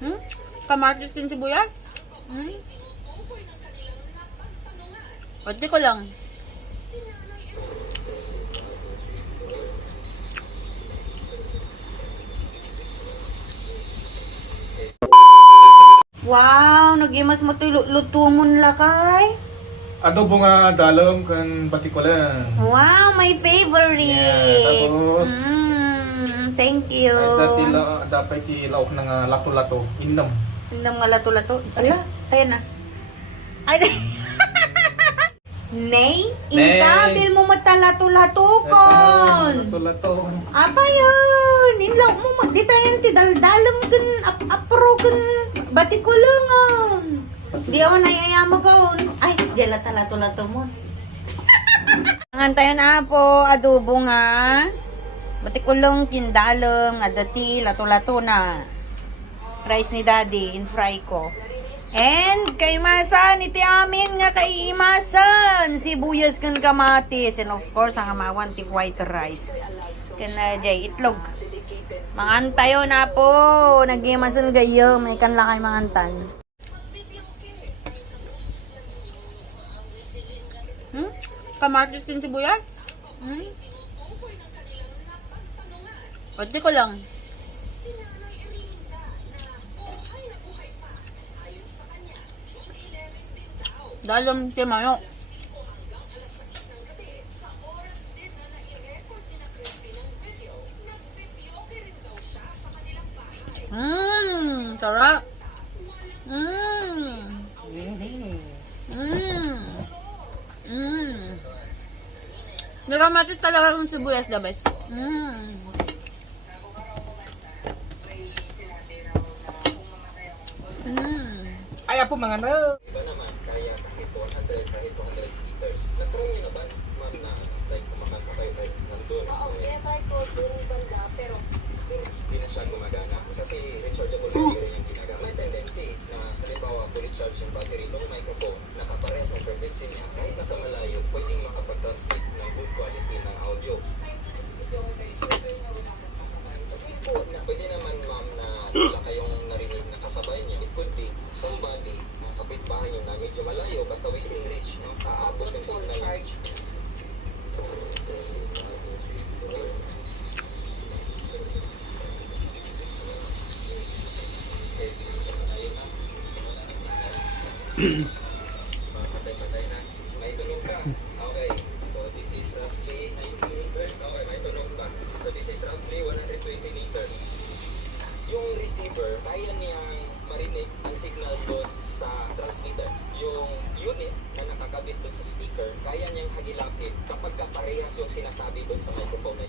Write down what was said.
Hmm? Kamatis din sibuyas? Hmm? Pwede ko lang. Wow, nagimas mo ito luto mo lakay. Adobo nga dalom kan batikulan. Wow, my favorite. Yeah, tapos thank you. dapat ilaok na nga lato-lato. Indam. Indam nga lato-lato. Ala, ayan na. Ay, Nay, inkabil mo matalato-lato kon. Lato-lato. Apa yun? Inlaw mo, di tayo ti daldalam kan, apro kan, batikulangan. Di ako naiayama kon. Ay, di lato-lato mo. Ang tayo na po, adobo nga. Batikulong, kindalang, adati, lato-lato na. Rice ni daddy, in fry ko. And kaimasan iti amin nga kaimasan sibuyas kan kamatis and of course ang amawan ti white rice kan jay itlog mangantayo na po nagimasan gayo may kanla kay mangantan. Kamatis din sibuyas? Pwede ko lang. Dalam ti mayo. Sarap. Nakamatis talaga kung sibuyas the best. Ay, po mga na. Iba naman, kaya kahit 100, kahit 200 liters. Na-try nyo na ba, ma'am, na like kumakanta kayo kahit nandun? Oo, kaya try ko doon banda, pero Hindi na siya gumagana. Kasi rechargeable battery yung ginagamit. May tendency na, halimbawa, fully charged yung battery ng microphone, nakaparehas ng frequency niya. Kahit nasa malayo, pwedeng makapag-transmit ng good quality ng audio. Pwede naman, ma'am, na wala kayong narinig na kasabay niyo. It could be somebody, mga kapitbahay niyo na medyo malayo, basta within reach, no? Aabot yung signal. charge. Patay na. May tunog ka. Okay. So, this is roughly 90 meters. Okay, may tunog ka. So, this is roughly 120 meters. Yung receiver, kaya niyang marinig ang signal doon sa transmitter. Yung unit na nakakabit doon sa speaker, kaya niyang hagilapin kapag parehas yung sinasabi doon sa microphone na yun.